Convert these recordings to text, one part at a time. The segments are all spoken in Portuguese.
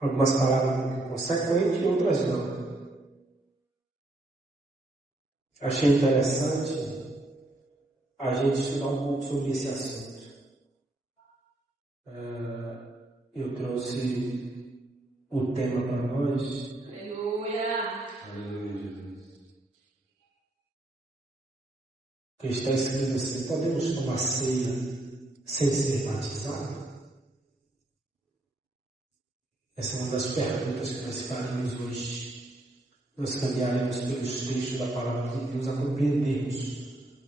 Algumas palavras consequentes e outras não. Achei interessante a gente estudar um pouco sobre esse assunto. Eu trouxe o tema para nós. Aleluia! Que está escrito assim: podemos tomar ceia sem ser batizado? Essa é uma das perguntas que nós faremos hoje. Nós caminharemos pelos trechos da palavra de Deus a compreendermos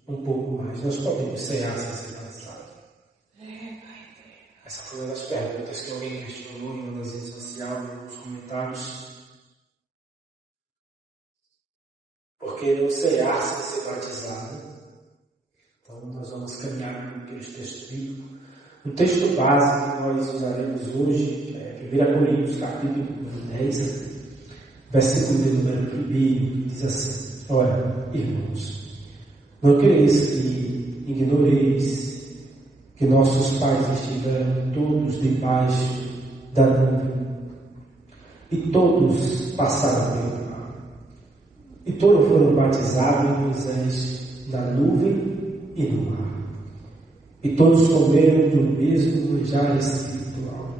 um pouco mais. Nós podemos ceiar sem ser batizado? Essa foi uma das perguntas que alguém questionou em uma das redes sociais, nos comentários. Porque não ceiar sem ser batizado? Então nós vamos caminhar pelos textos bíblicos. O texto básico que nós usaremos hoje é 1 Coríntios, capítulo 10, versículo de número 1, diz assim: ora, irmãos, não quereis que ignoreis que nossos pais estiveram todos debaixo da nuvem, e todos passaram pelo mar, e todos foram batizados em Moisés na nuvem e no mar. E todos comeram do mesmo manjar espiritual,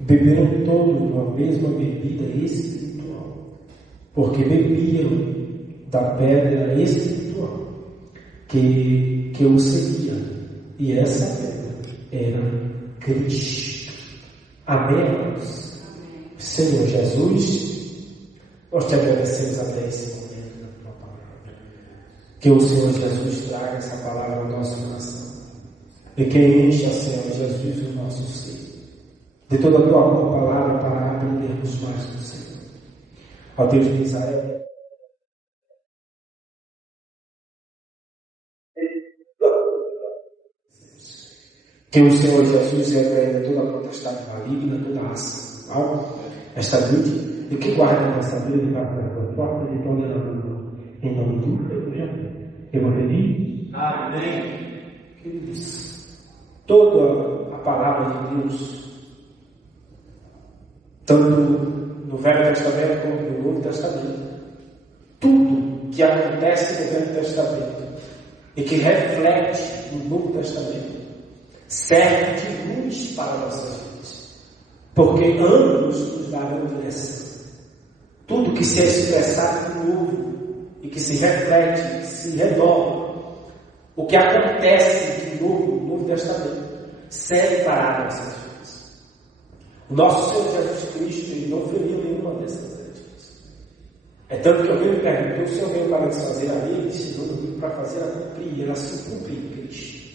e beberam todos uma mesma bebida espiritual, porque bebiam da pedra espiritual que os seguia, e essa pedra era Cristo. Amém? Senhor Jesus, nós te agradecemos até esse momento da tua palavra. Que o Senhor Jesus traga essa palavra ao nosso coração. E que encha, Senhor Jesus, o nosso ser de toda a tua boa palavra para aprendermos mais do Senhor. Ó Deus de Israel, que o Senhor Jesus repreenda toda a potestade maligna, toda a ação mal, esta noite, e que guarde a nossa vida debaixo da tua porta de toda a luz. Em nome de Jesus, eu vou pedir. Amém. Queridos, toda a palavra de Deus, tanto no Velho Testamento como no Novo Testamento, tudo que acontece no Velho Testamento e que reflete no Novo Testamento serve de luz para nossas vidas, porque ambos nos darão direção. Tudo que se é expressado no Novo e que se reflete, que se renova, o que acontece de novo no Novo Testamento serve para nossas vidas. O nosso Senhor Jesus Cristo, ele não feriu nenhuma dessas leis. É tanto que alguém me perguntou: o Senhor veio para desfazer a lei? Ele disse: não, eu vim para fazer a cumprir. Ela se cumpre em Cristo.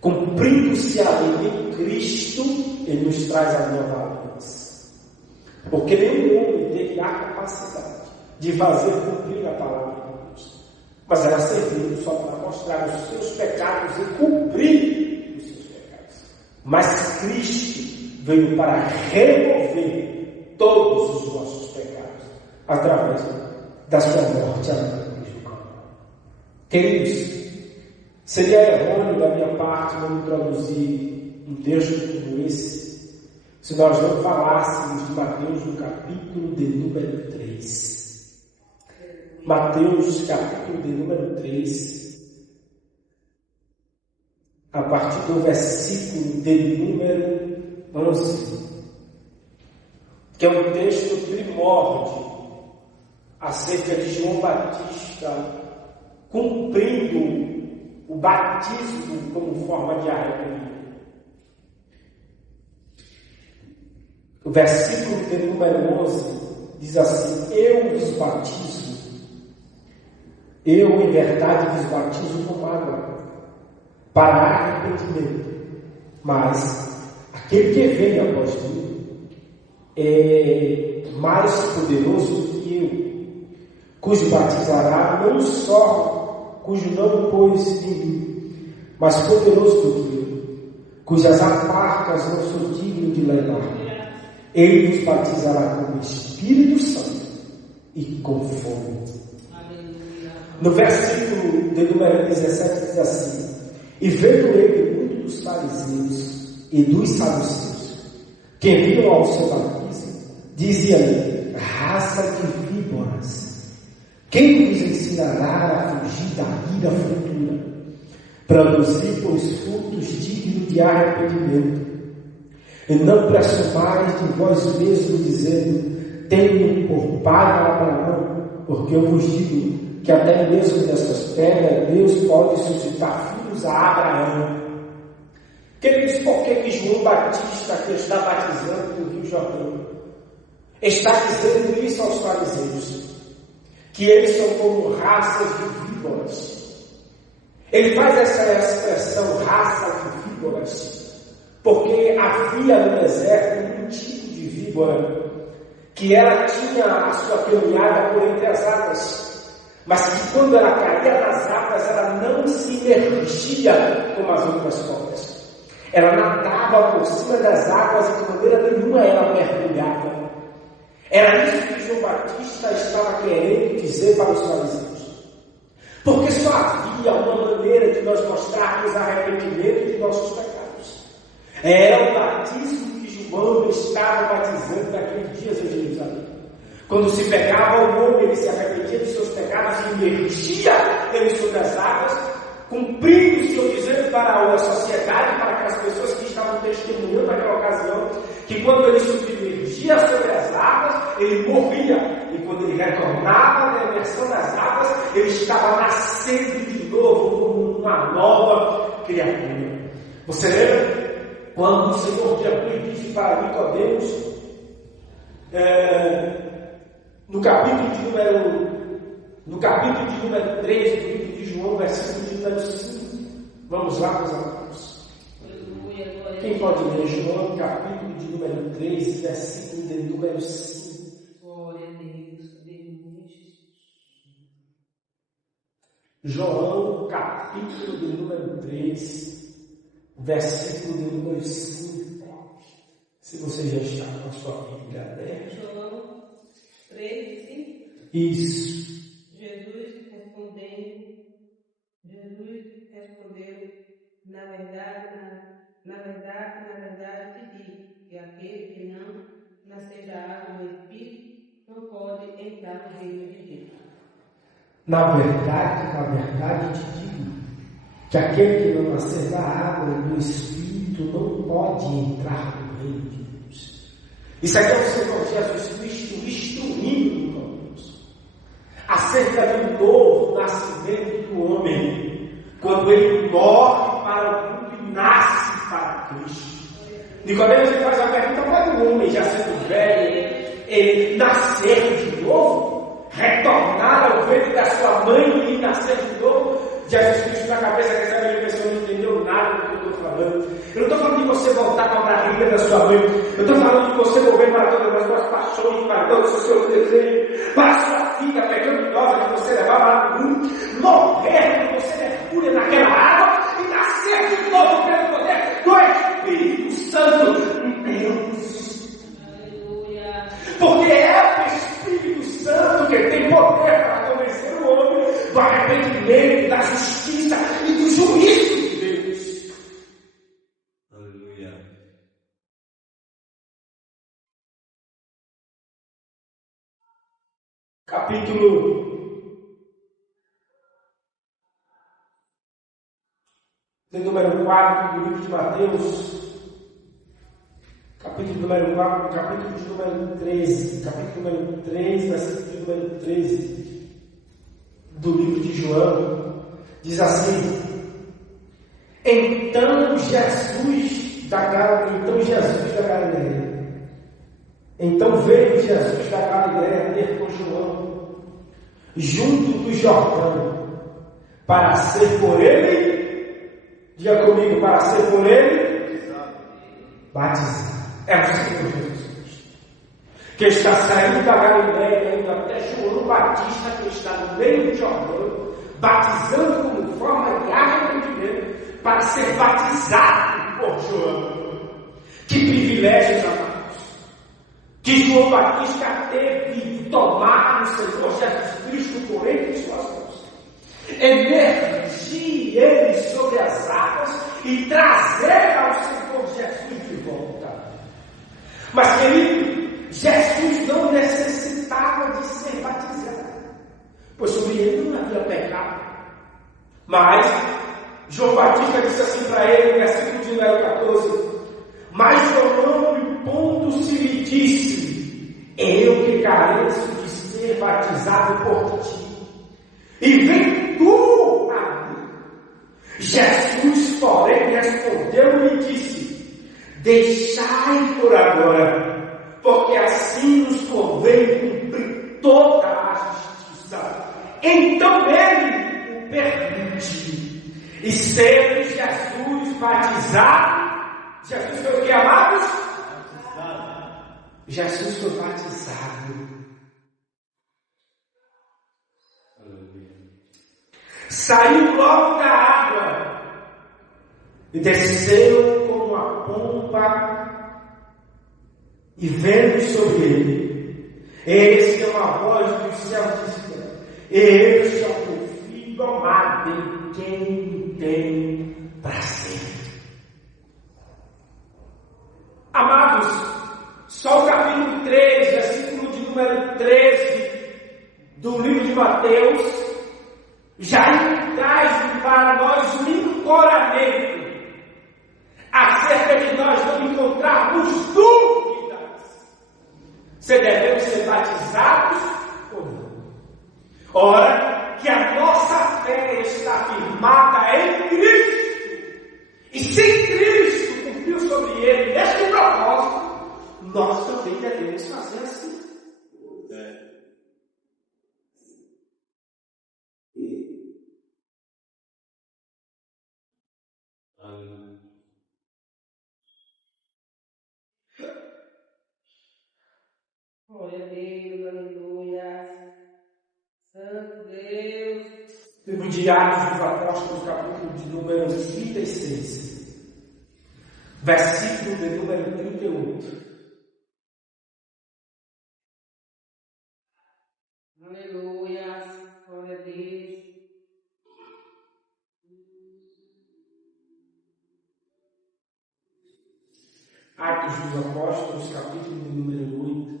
Cumprindo-se a lei em Cristo, ele nos traz a nova aliança. Porque nenhum homem teve a capacidade de fazer cumprir a palavra de Deus, mas ela serviu só para mostrar os seus pecados e cumprir os seus pecados. Mas Cristo veio para remover todos os nossos pecados através da sua morte na cruz do Calvário. Queridos, seria errôneo da minha parte não introduzir um texto como esse se nós não falássemos de Mateus no capítulo de número 3. Mateus, capítulo de número 3, a partir do versículo de número 11, que é um texto primórdio acerca de João Batista cumprindo o batismo como forma de arrependimento. O versículo de número 11 diz assim: eu vos batizo, eu em verdade vos batizo com água para arrependimento, mas aquele que vem após mim é mais poderoso do que eu, cujo batizará não só, cujo não pôs em mim, mas poderoso do que eu, cujas aparcas não sou digno de levar. Ele vos batizará com o Espírito Santo e com fogo. No versículo de número 17 diz assim: e vendo ele muito dos fariseus e dos saduceus que vinham ao seu batismo, Dizia-lhe: raça de víboras, quem vos ensinará a fugir da ira futura? Produzir, pois, frutos dignos de arrependimento. E não presumais de vós mesmos, dizendo: tenho por pai Abraão, porque eu vos digo que até mesmo dessas pedras Deus pode suscitar filhos a Abraão. Queridos, por que João Batista, que está batizando no Rio Jordão, está dizendo isso aos fariseus? Que eles são como raças de víboras. Ele faz essa expressão, raça de víboras, porque havia no deserto um tipo de víbora que ela tinha a sua caminhada por entre as águas, mas que quando ela caía nas águas, ela não se imergia como as outras cobras. Ela nadava por cima das águas e de maneira nenhuma ela mergulhava. Era isso que João Batista estava querendo dizer para os fariseus. Porque só havia uma maneira de nós mostrarmos arrependimento de nossos pecados. Era o batismo que João estava batizando naqueles dias em Jerusalém. Quando se pegava o homem, ele se arrependia de seus pecados e imergia ele sobre as águas, cumprindo o seu dizer para a sociedade, para que as pessoas que estavam testemunhando naquela ocasião, que quando ele submergia sobre as águas, ele morria. E quando ele retornava da imersão das águas, ele estava nascendo de novo como uma nova criatura. Você lembra? Quando o Senhor Jesus disse para Nicodemos, no capítulo de número 3 do livro de João, versículo de número 5. Vamos lá, meus amados. Quem pode ler João, capítulo de número 3, versículo de número 5. Glória a Deus. João, capítulo de número 3, versículo de número 5. Se você já está com a sua Bíblia aberta. João 3, 5. Isso. Jesus respondeu, na verdade te digo, que aquele que não nascer da água do Espírito não pode entrar no reino de Deus. Na verdade te digo, que aquele que não nascer da água e do Espírito não pode entrar no reino de Deus. Isso aqui é o Senhor Jesus Cristo instruindo Nicodemos acerca do novo nascimento do homem, quando ele morre para o mundo e nasce para Cristo. Nicodemos faz a pergunta: pode o homem, já sendo velho, ele nascer de novo? Retornar ao ventre da sua mãe e nascer de novo? Jesus Cristo na cabeça dessa minha pessoa não entendeu nada do que eu estou falando. Eu não estou falando de você voltar para a barriga da sua mãe. Eu estou falando de você morrer para todas as suas paixões, para todos os seus desejos, para a sua filha pecaminosa que você levava lá no mundo. Morrer, que você mergulha naquela água e nascer de novo pelo poder do Espírito Santo em Deus. Aleluia. Porque é o Espírito Santo que tem poder para convencer o homem do arrependimento, da justiça e do juízo de Deus. Aleluia. Capítulo de número 4 do livro de Mateus. Capítulo número 4, capítulo de número 13. Capítulo número 3, versículo de número 13 do livro de João. Diz assim: Então Jesus da Galileia. Então veio Jesus da Galileia ter com João, junto do Jordão, para ser por ele, diga comigo, para ser por ele, batizado. É o Senhor Jesus Cristo, que está saindo da Galileia, indo até João Batista, que está no meio do Jordão, batizando como forma de arrependimento, para ser batizado por João. Que privilégios, amados, que João Batista teve de tomar o Senhor Jesus Cristo por entre suas mãos, emergir ele sobre as águas e trazer ao Senhor Jesus de volta. Mas, querido, Jesus Mas João Batista disse assim para ele, no versículo de número 14: mas João, impondo-se, lhe disse: eu que careço de ser batizado por ti, e vem tu a mim. Jesus, porém, respondeu e lhe disse: deixai por agora, porque assim nos convém cumprir toda a justiça. Então ele o permite. E sendo Jesus batizado, Jesus foi o que, amados? Jesus foi batizado. Saiu logo da água e desceu como uma pomba, e vendo sobre ele, eis que uma voz do céu dizia: este é o meu filho amado, em quem tenho prazer. Amados, só o capítulo 3, versículo de número 13 do livro de Mateus já traz para nós um encorajamento acerca de nós não encontrarmos dúvidas se devemos ser batizados ou não. Ora, que a nossa fé está firmada em Cristo, e se Cristo cumpriu sobre ele neste propósito, nós também devemos fazer assim. Glória a Deus, aleluia. Santo Deus. Livro de Atos dos Apóstolos, capítulo de número 36, versículo de número 38. Aleluia. Glória a Deus. Atos dos Apóstolos, capítulo de número 8,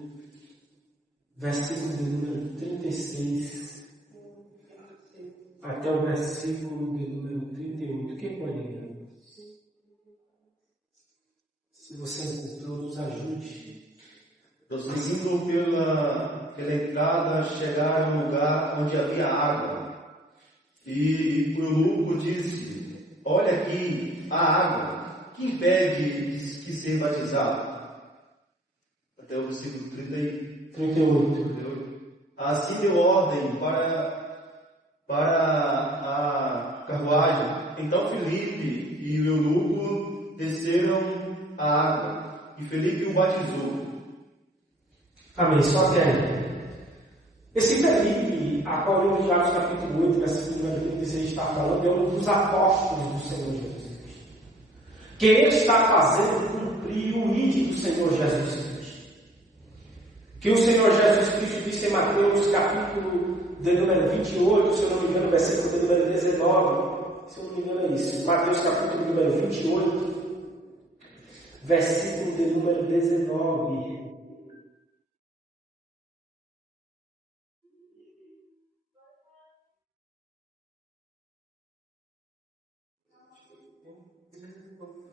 versículo de número 36, até o versículo de número 38. Quem pode ler? Se você encontrou, nos ajude. Prosseguindo pela entrada, chegaram a um lugar onde havia água. E o eunuco disse: olha aqui a água, que impede de ser batizado? Até o versículo 38. Assim deu ordem para a carruagem. Então Filipe e o eunuco desceram a água, e Filipe o batizou. Amém. Só até aí. Esse Felipe, a qual o livro de Atos, capítulo 8, versículo 36 está falando, é um dos apóstolos do Senhor Jesus Cristo, que ele está fazendo cumprir o ID do Senhor Jesus Cristo, que o Senhor Jesus Cristo disse em Mateus, capítulo de número 28, se eu não me engano, versículo de número 19, se eu não me engano é isso, Mateus capítulo de número 28, versículo de número 19.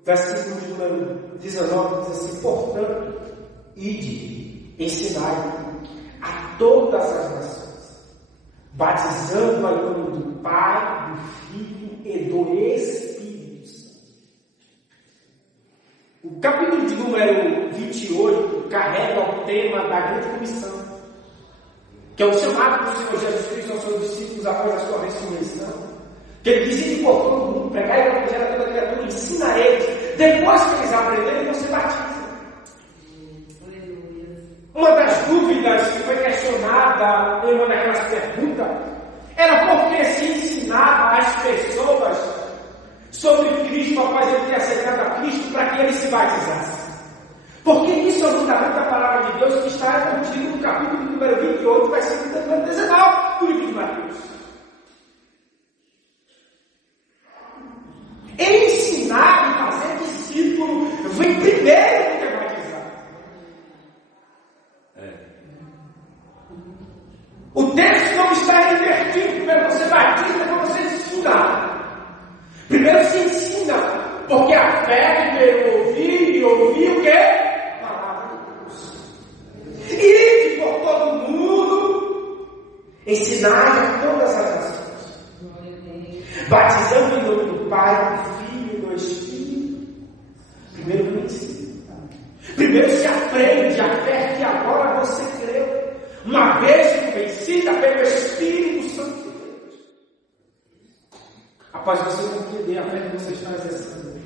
Versículo de número 19 diz assim: portanto, ide, ensinai a todas as nações, batizando-a em nome do Pai, do Filho e do Espírito Santo. O capítulo de número 28 carrega o tema da grande comissão, que é o chamado do Senhor Jesus Cristo aos seus discípulos após a sua ressurreição. Que ele dizia que por todo mundo, pregar e evangelizar toda criatura, ensina eles, depois que eles aprenderem, você batiza. Uma das dúvidas que foi questionada em uma daquelas perguntas era por que se ensinava às pessoas sobre Cristo após ele ter aceitado a Cristo para que eles se batizassem. Porque isso é o fundamento da palavra de Deus que está contido no capítulo número 28, versículo número 19 do livro de Mateus. Ensinar e fazer discípulo vem primeiro do que batizar. O texto não está invertido, primeiro você batiza para você ensinar. ensinai a todas as nações, batizando em nome do Pai, do Filho e do Espírito. Primeiro me ensina. Primeiro se aprende a fé que agora você creu, uma vez convencida pelo Espírito Santo de Deus. Após você compreender a fé que você está exercendo,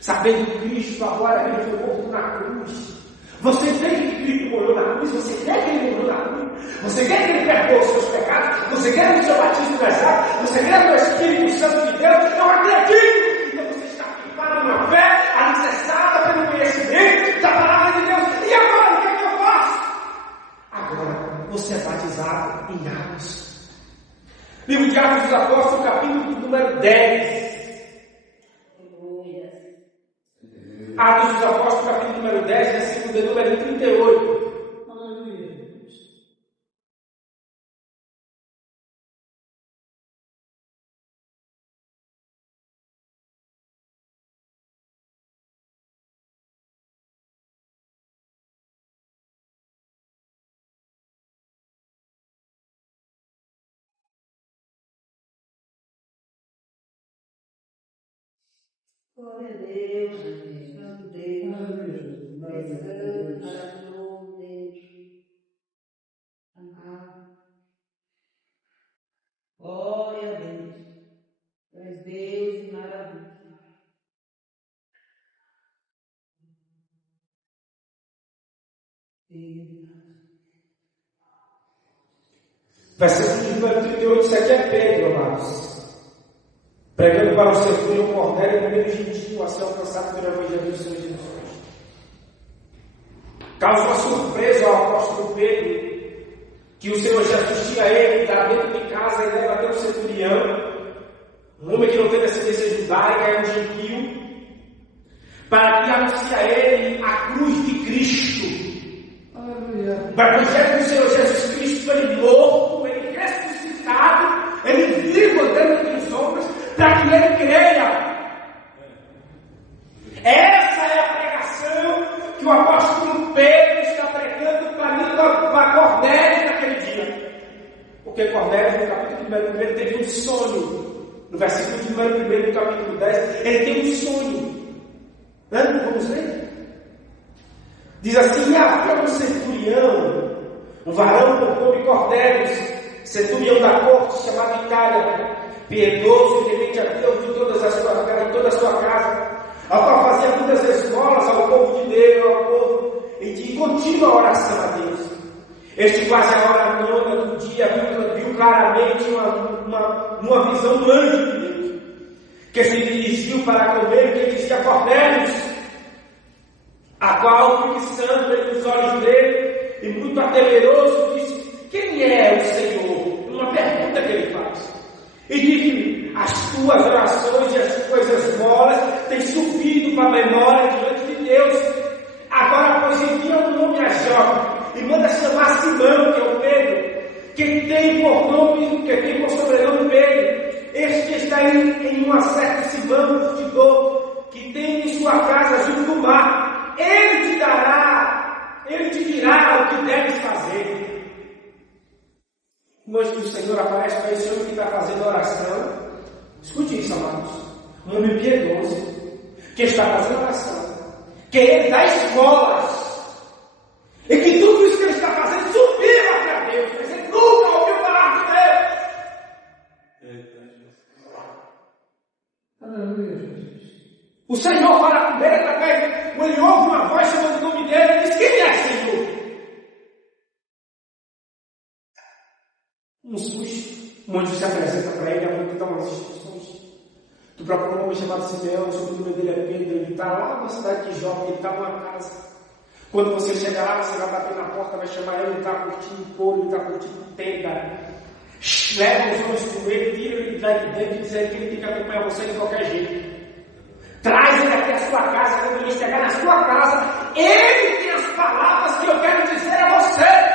sabendo que Cristo agora ele foi morto na cruz, você crê que Cristo morreu na cruz, você quer que ele morreu na cruz, você quer que ele perdoe os seus pecados, você quer que o seu batismo nas águas, você quer que o Espírito Santo de Deus, eu acredito! Então você está firmado numa fé alicerçada pelo conhecimento da palavra de Deus. E agora, o que é que eu faço? Agora, você é batizado em águas. Livro de Atos dos Apóstolos, capítulo número 10. Atos dos Apóstolos, capítulo número 10, versículo de número 38. Glória a Deus, Santo Deus, santo, maravilhoso Deus, amado. Glória a Deus, tu és Deus e maravilha. Versículo número 38, isso aqui é Pedro, amados. Pregando para o centurião Cornélio, o primeiro gentil a ser alcançado pelo Evangelho do Senhor Jesus Cristo. Causou surpresa ao apóstolo Pedro que o Senhor Jesus tinha ele da dentro de casa e leva até o centurião, um homem que não tem descendência judaica, é um gentil, para que anuncie a ele a cruz de Cristo. Aleluia. O Evangelho do Senhor Jesus Cristo foi morto, ele ressuscitado, ele vivo dentro dos homens, para que ele creia. Essa é a pregação que o apóstolo Pedro está pregando para Cornélio naquele dia. Porque Cornélio, no capítulo número 1, teve um sonho. No versículo número 1 do capítulo 10, ele tem um sonho. Vamos ler? Diz assim: havia um centurião, um varão por nome Cornélio, centurião da corte, chamado Itália, piedoso e temente a Deus de toda a sua casa, ao qual fazia muitas esmolas ao povo de Deus, ao povo, e de contínua oração a Deus. Este, quase a hora nona do dia, viu claramente uma visão do anjo de Deus, que se dirigiu para comer, que dizia: Cornélio, a qual, fixando entre os olhos dele, e muito atemeroso, disse: quem é o Senhor? Uma pergunta que ele faz. E disse-lhe: as tuas orações e as tuas esmolas têm subido para a memória diante de Deus. Agora, pois, envia um nome a Jope e manda chamar Simão, que é o Pedro, que tem por sobrenome Pedro. Este está em uma certa Simão, curtidor, que tem em sua casa junto do mar. Ele te dirá o que deves fazer. O anjo do Senhor aparece para esse homem que está fazendo oração. Escute isso, amados. Um homem piedoso, que está fazendo oração, que ele dá esmolas, e que tudo isso que ele está fazendo subiu até Deus, mas ele nunca ouviu falar de Deus. Aleluia, Jesus. O Senhor fala com ele através, quando ele ouve uma voz chamando o nome dele, ele diz: quem é Senhor? Um susto, um anjo se apresenta para ele, a mãe que dá umas instruções. Tu procura um homem chamado Simeão, o sobrenome dele é Pedro, ele está lá na cidade de Jope, ele está numa casa. Quando você chegar lá, você vai bater na porta, vai chamar ele, ele está curtindo couro, ele está curtindo tenda. Leva os homens com ele, tira ele de dentro e diz que ele tem que acompanhar você de qualquer jeito. Traz ele até a sua casa, quando ele chegar na sua casa, ele tem as palavras que eu quero dizer a você.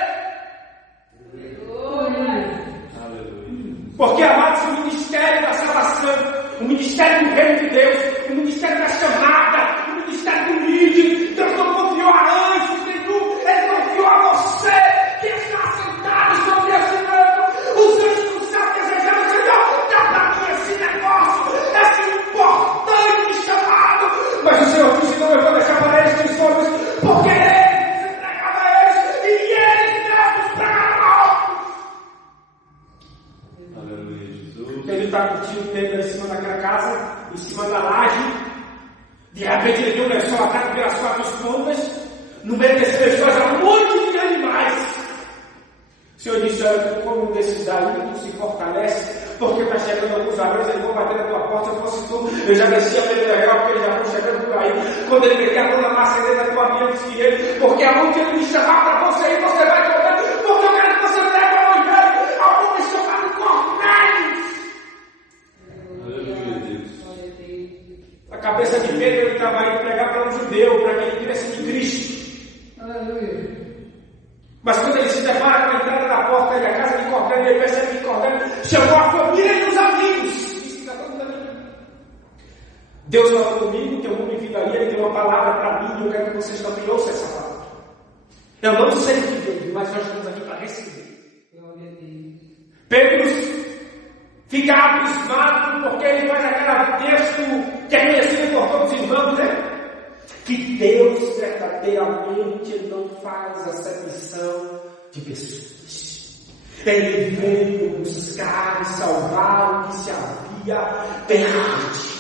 Porque, amados, o ministério da salvação, o ministério do reino de Deus, o ministério da chamada, o ministério do líder, Deus não confiou a anjos nenhum, Ele confiou a você, que está sentado sobre esse manto. Os anjos no meio desse pessoas há um monte de animais. O Senhor disse: olha, como um desses daí tu se fortalece, porque está chegando alguns varões, eles vão bater na tua porta. Se fosse tu, eu já descia a pedra legal, porque eles já estão chegando por aí. Quando ele meter a mão na massa da tua vida, disse que ele, porque a mão que ele me chamar para você aí, você vai correr, porque eu quero que você pregue o evangelho ao povo chamado Cornélio. Aleluia, Deus. A cabeça de Pedro, ele estava indo pregar para um judeu, para que ele cresça em Cristo. Aleluia. Mas quando ele se depara com a entrada da porta da casa de Cornélio, ele percebe que Cornélio chamou a família e os amigos. Isso está todo mundo. Deus falou comigo que eu vou me enviaria, ele tem uma palavra para mim e eu quero que vocês também ouçam essa palavra. Eu não sei o que veio, mas nós estamos aqui para receber. Pedro fica abismado porque ele faz aquele texto que é conhecido por todos os irmãos, né? Que Deus verdadeiramente não faz acepção de pessoas. Ele veio buscar e salvar o que se havia perdido.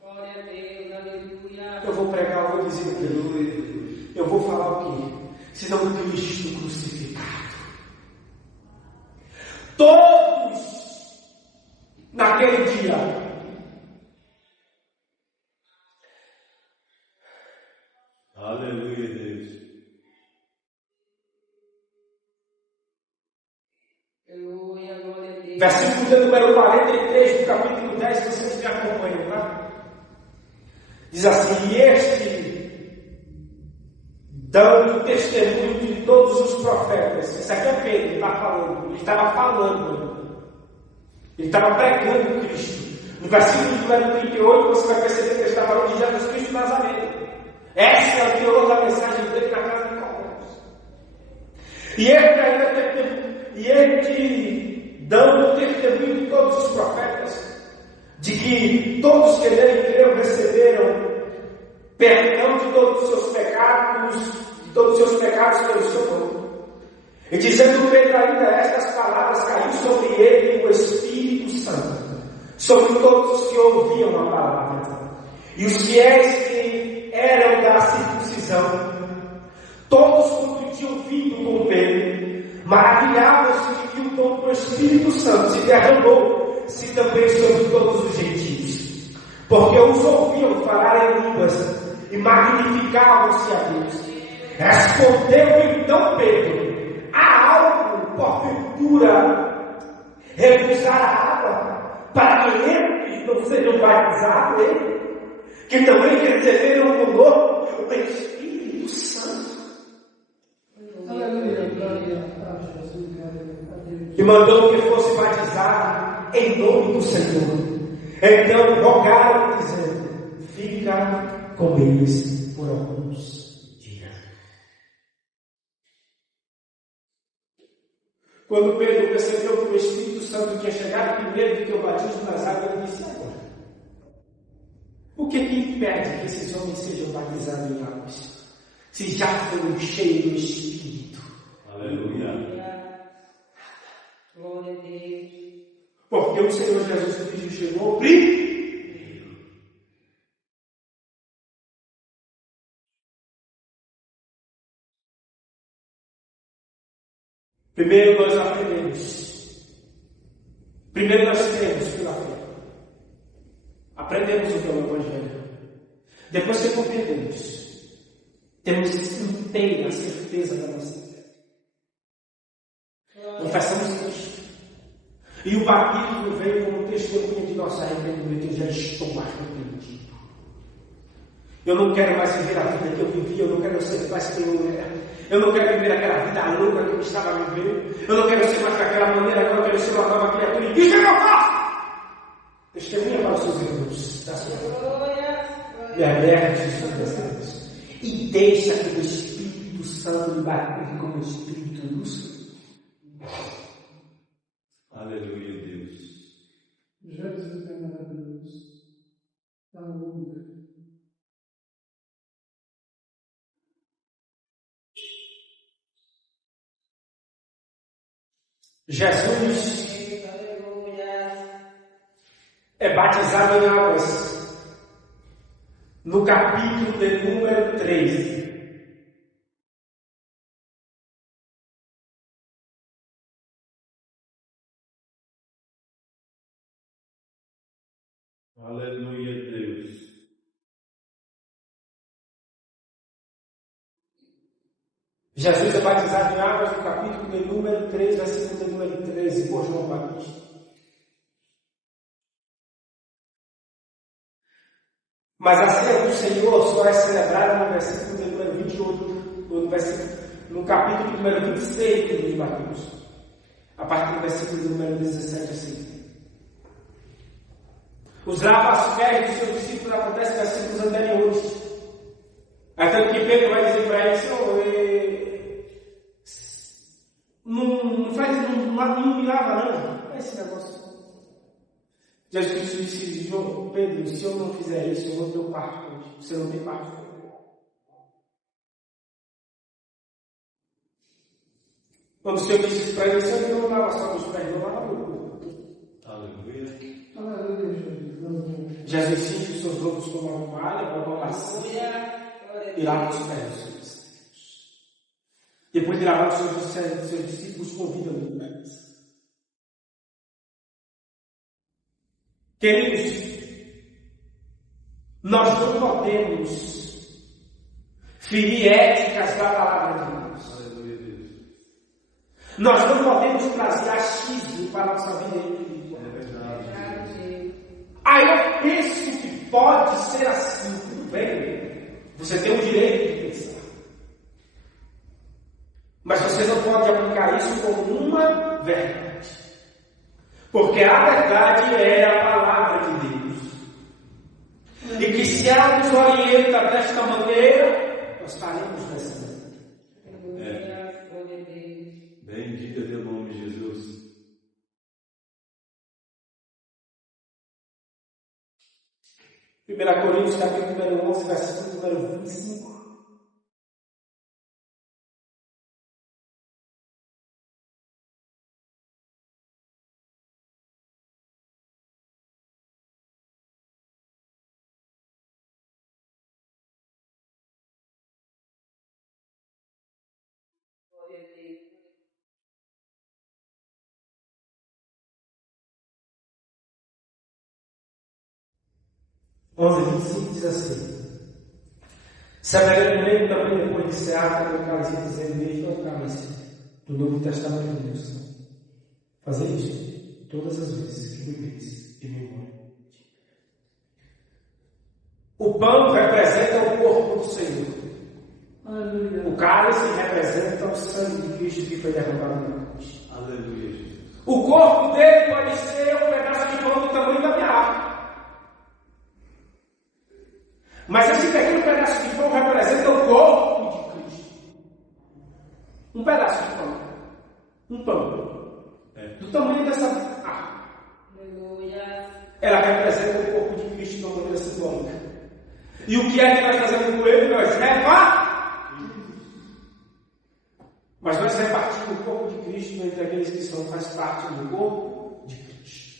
Glória a Deus, aleluia. Eu vou pregar, eu vou dizer o quê? Eu vou falar o quê? Senão Cristo crucificado. Todos naquele dia Aleluia, Deus. Aleluia, glória a Deus. versículo de número 43 do capítulo 10, vocês me acompanham, tá? Diz assim: e este, dando testemunho de todos os profetas. Isso aqui é Pedro, ele está falando. Ele estava falando. Ele estava pregando Cristo. No versículo de número 38, você vai perceber que ele está falando de Jesus Cristo de Nazaré. Essa é a teoria da mensagem dele na casa de Cornélio. E ele dando testemunho de todos os profetas, de que todos que nele creram receberam perdão de todos os seus pecados pelo seu nome. E dizendo Pedro ainda estas palavras, caiu sobre ele o Espírito Santo, sobre todos os que ouviam a palavra. E os fiéis que eram da circuncisão, todos quando tinham vindo com Pedro, maravilhavam-se de que o dom do Espírito Santo se derramou-se também sobre todos os gentios, porque os ouviam falar em línguas e magnificavam-se a Deus. Respondeu então Pedro: há algo porventura recusar a água para que eles não sejam batizados, que também receberam conosco o Espírito Santo. Aleluia, E mandou que fosse batizado em nome do Senhor. Então rogaram, dizendo: fica com eles por alguns dias. Quando Pedro percebeu que o Espírito Santo tinha chegado primeiro do que o batismo nas águas, ele disse: agora, o que impede que esses homens sejam batizados em águas, se já foram cheios do Espírito? Aleluia. glória a Deus. Porque o Senhor Jesus Cristo chegou primeiro. Primeiro nós aprendemos. Primeiro nós cremos pela fé. Aprendemos o que é o Evangelho. Depois que compreendemos, temos inteira certeza da nossa fé. Confessamos Cristo. E o batismo veio como testemunha de nosso arrependimento. Eu já estou arrependido. Eu não quero mais viver a vida que eu vivia. Eu não quero ser mais quem eu era. Eu não quero viver aquela vida louca que eu estava vivendo. Eu não quero ser mais daquela maneira. Agora eu quero ser uma nova criatura. E isso é meu faço. Testemunha para os seus irmãos da sua vida. E alerte sobre essa coisa. E deixa que o Espírito Santo lhe batize como o Espírito do Senhor. Aleluia, Deus. Jesus é maravilhoso. Aleluia. Jesus é batizado em águas no capítulo de número 3. Aleluia, Deus. Jesus é batizado em águas no capítulo de número 3, versículo de número 13, por João Batista. Mas a ceia do Senhor só é celebrada no versículo de número 28, no capítulo de número 26 do livro de Mateus, a partir do versículo de número 17 a seguir. Os lavas os pés dos seus discípulos acontece nos versículos anteriores. Até que Pedro vai dizer para ele, Senhor, não me lava não. É esse negócio. Jesus Cristo disse, Pedro, se eu não fizer isso, eu vou ter o parto hoje. Você não tem parto. Quando o Senhor disse isso para ele, você não lava só os pés, não lava o corpo. Aleluia. Jesus cinge os seus lombos com uma malha, com uma bacia, e lava os pés dos seus discípulos. Depois de lavar os seus discípulos, convida-os para isso. Queridos, nós não podemos ferir éticas da palavra de Deus. Aleluia, Deus. Nós não podemos trazer achismo para a nossa vida espiritual. É verdade. Aí eu penso que pode ser assim, tudo bem. Você tem o direito de pensar. Mas você não pode aplicar isso como uma verdade. Porque a verdade é a palavra de Deus. E que se ela nos orienta desta maneira, nós faremos dessa maneira. Bendito é teu nome, Jesus. 1 Coríntios, capítulo número 11, versículo número 25. Onze 25 diz assim: Severino Negro também depois de cear com o cálice, dizendo: Este é o cálice do Novo Testamento de Deus. Fazer isto todas as vezes que bebeis em memória. O pão representa o corpo do Senhor. Aleluia. O cálice representa o sangue de Cristo que foi derramado na cruz. Aleluia, Jesus. O corpo dele pode ser um pedaço de pão do tamanho da minha arma. Mas esse pequeno pedaço de pão representa o corpo de Cristo. Um pedaço de pão. Um pão. Do tamanho dessa arma. Aleluia. Ela representa o corpo de Cristo de uma maneira simbólica. E o que é que nós fazemos com ele? Nós repartimos. Mas nós repartimos o corpo de Cristo entre aqueles que faz parte do corpo de Cristo.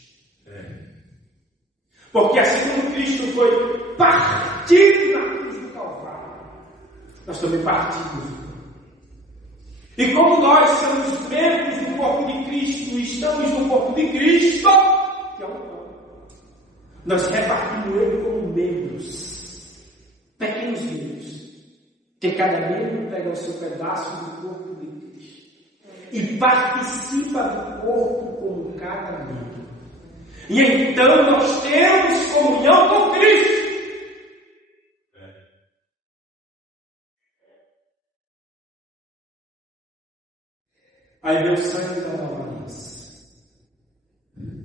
Porque assim como Cristo foi partido na cruz do Calvário, nós também partimos. E como nós somos membros do corpo de Cristo e estamos no corpo de Cristo, que é o corpo, nós repartimos ele como membros, pequenos membros, que cada membro pega o seu pedaço do corpo de Cristo e participa do corpo como cada membro. E então nós temos comunhão com Cristo. Aí vem o sangue da nova aliança,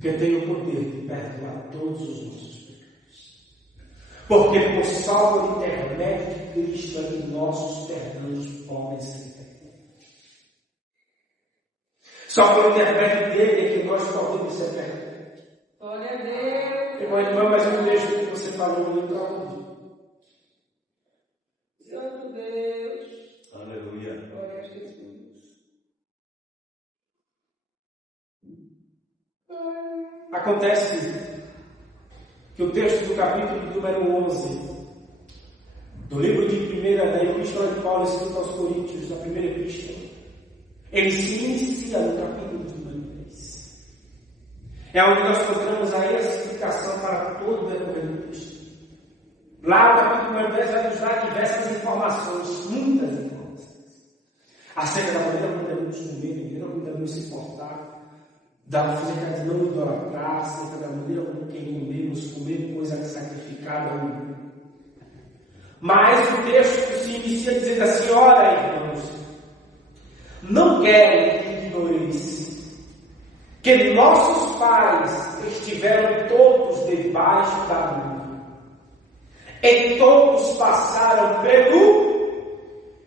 que tem o poder de perdoar todos os nossos pecados. Porque por só por intermédio de Cristo é que nossos perdoos podem ser perdoados. Só por intermédio dele é que nós podemos ser perdoados. Glória a Deus. Irmão, mas eu deixo o que você falou ali para onde? Santo Deus. Aleluia. Glória a Jesus. Acontece que o texto do capítulo número 11 do livro de 1 da Epístola de Paulo escrito aos Coríntios, da primeira epístola, ele se inicia no capítulo número 3. É onde nós encontramos aí a explicação explicação para todo o decorrer do texto. Lá, o capítulo 10 vai nos dar diversas informações, muitas informações, acerca da maneira como devemos comer, da maneira como devemos se portar, acerca de não idolatrar, acerca da maneira como queremos comer coisa sacrificada ou não. Mas o texto se inicia dizendo assim: ora, irmãos, não quero que ignoreis que nossos pais estiveram todos debaixo da nuvem, e todos passaram pelo...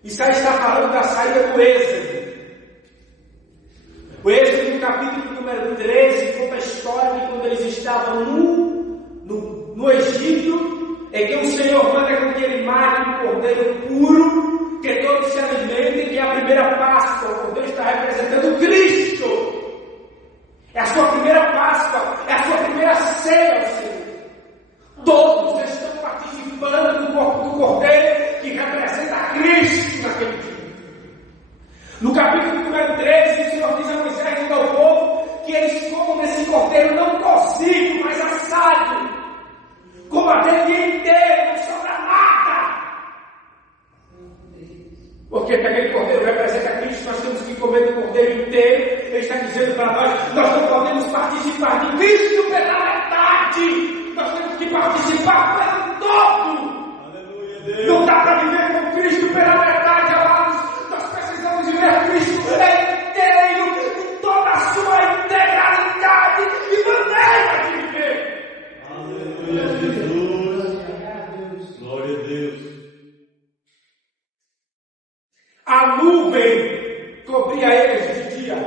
Isso aí está falando da saída do Êxodo. O Êxodo, no capítulo número 13, conta a história de quando eles estavam no Egito, é que o Senhor manda com que ele mate um cordeiro puro, que todos se alimentem, que é a primeira Páscoa. O cordeiro está representando Cristo. É a sua primeira Páscoa, é a sua primeira ceia ao Senhor. Todos estão participando do corpo do cordeiro, que representa Cristo naquele dia. No capítulo número 13, o Senhor diz a Moisés e ao povo que eles comam desse cordeiro não cozido, mas assado, como aquele inteiro, não sobra nada. Porque aquele cordeiro representa Cristo, nós temos que comer do cordeiro inteiro. Ele está dizendo para nós não podemos participar de Cristo pela metade, nós temos que participar pelo todo. Aleluia, Deus. Não dá para viver com Cristo pela metade, amados. Nós precisamos viver Cristo inteiro, em toda a sua integralidade e maneira de viver. Aleluia, Jesus. Glória a Deus. A nuvem cobria eles de dia,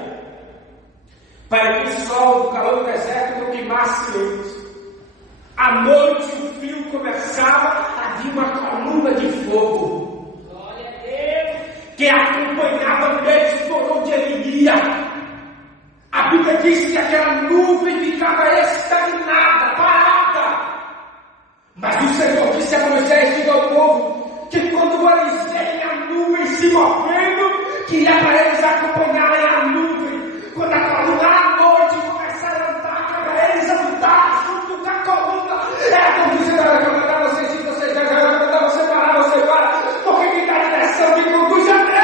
para que o sol do calor do deserto não queimasse eles. À noite o frio começava a vir uma coluna de fogo. Glória a Deus! Que acompanhava eles por onde ele ia. A Bíblia diz que aquela nuvem ficava estagnada, parada. Mas o Senhor disse a Moisés e ao povo que quando eles veem a nuvem se movendo, que é para eles acompanharem a nuvem. Quando a coluna à noite começar a andar, que é para eles andar junto com a coluna. Como você vai recomendar você, se você quer recomendar você parar, você para, porque quem está na direção que conduz a Deus.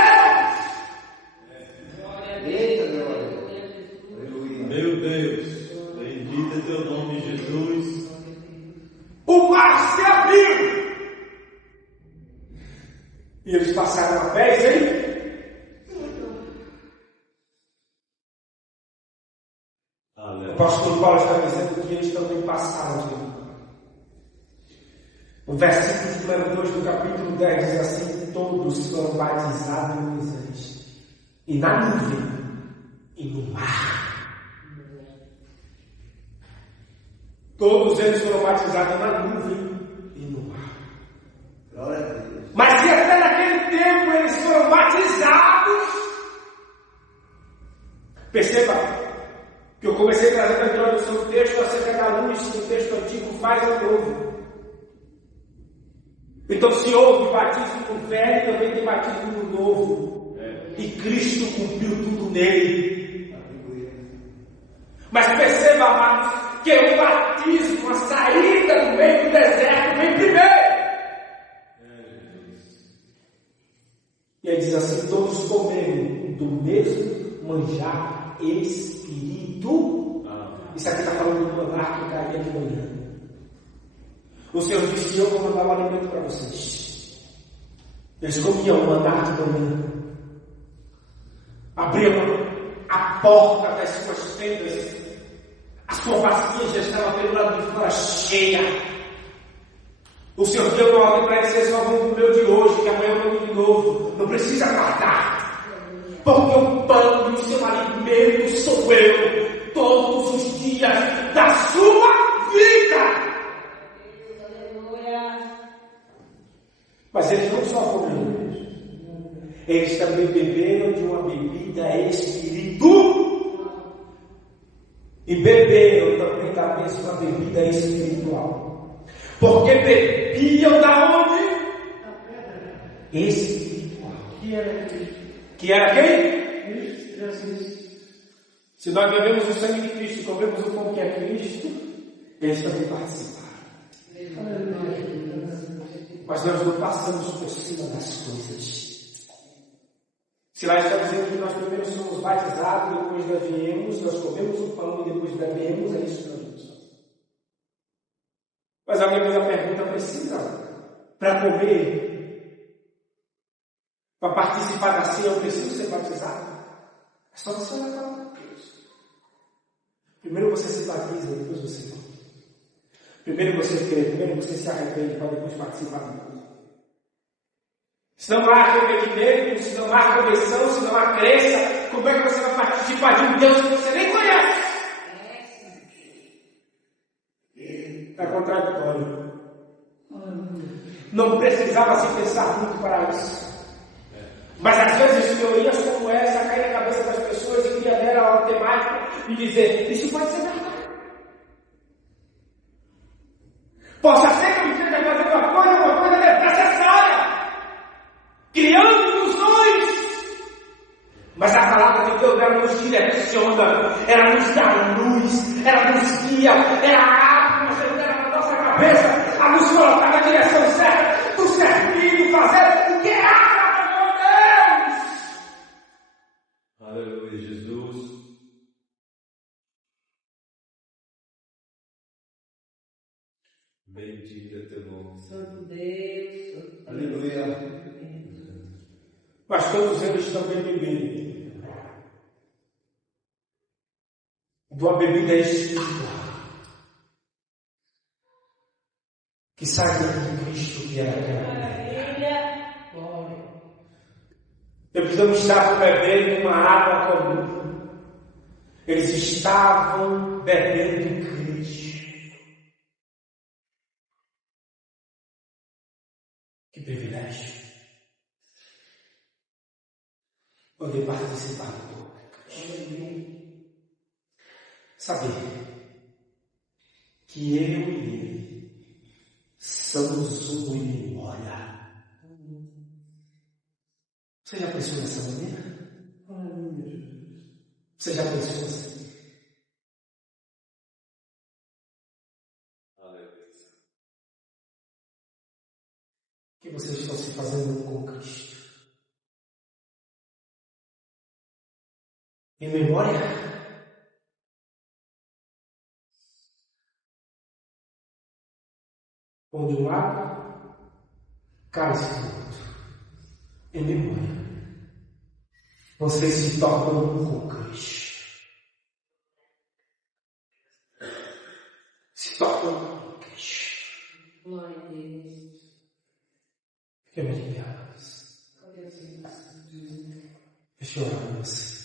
Meu Deus, bendito é teu nome, Jesus. O mar se abriu. E eles passaram a pé, hein? O apóstolo Paulo está dizendo que eles também passaram. O versículo número 2 do capítulo 10 diz assim: todos foram batizados em Moisés, e na nuvem, e no mar. Todos eles foram batizados na nuvem e no mar. Glória a Deus. Mas se até naquele tempo eles foram batizados, perceba que eu comecei trazendo a introdução do texto acerca da luz que o texto antigo faz ao novo. Então, se houve batismo no velho, também tem batismo no novo. E Cristo cumpriu tudo nele. Mas perceba, amados, que o batismo, a saída do meio do deserto, vem primeiro. E ele diz assim: todos comeram do mesmo manjar espiritual. Isso aqui está falando do maná que caía de manhã. O Senhor disse: eu vou mandar um alimento para vocês. Eles comiam o maná de manhã, abriam a porta das suas tendas, a sua bacia já estava pelo lado de fora cheia. O Senhor deu uma ordem para eles: vocês só vão comer o de hoje, que amanhã eu vou de novo. Não precisa guardar, porque o pão e o seu alimento sou eu, todos os dias da sua vida. Mas eles não só comeram, eles também beberam de uma bebida espiritual. E beberam também da mesma bebida espiritual. Porque bebiam da onde? Espiritual. Que era quem? Se nós bebemos o sangue de Cristo e comemos o pão que é Cristo, Eles também participaram. Mas nós não passamos por cima das coisas. Se lá está dizendo que nós primeiro somos batizados, depois bebemos, nós comemos o pão e depois bebemos, é isso que nós vamos fazer. Mas alguém fez a pergunta: precisa para comer, para participar da ceia, eu preciso ser batizado? É só você olhar para Deus. Primeiro você se batiza, depois você não. Primeiro você crê, primeiro você se arrepende, para depois participar do mundo. Se não há arrependimento, se não há conversão, se não há crença, como é que você vai participar de um Deus que você nem conhece? Está contraditório. Não precisava se pensar muito para isso. Mas às vezes teorias como essa caem na cabeça das pessoas e cria nela uma temática e dizer: isso pode ser verdade. Possa ser que eu esteja fazendo uma coisa necessária, criando ilusões. Mas a palavra de Deus, ela nos direciona, ela nos dá luz, ela nos guia, ela abre na nossa cabeça, a nos colocar na direção certa, do servir, do fazer o que é agradar a Deus. Aleluia, Jesus. Bendito é teu nome. Santo Deus. Aleluia. Mas todos eles também beberam de uma bebida espiritual que saiu de Cristo, que era Maravilha. Glória. Eles não estavam bebendo uma água comum. Eles estavam bebendo Cristo. Que privilégio poder participar do corpo de Cristo. Saber que eu e ele somos um em memória. Você já pensou dessa maneira? Você já pensou assim? O que vocês estão se fazendo com Cristo? Em memória? Ou de um lado, cálice do outro. Em memória. Vocês se tornam um com Cristo. Se tornam um com Cristo. Glória a Deus. Fiquemos de pé. Deixa eu orar com você.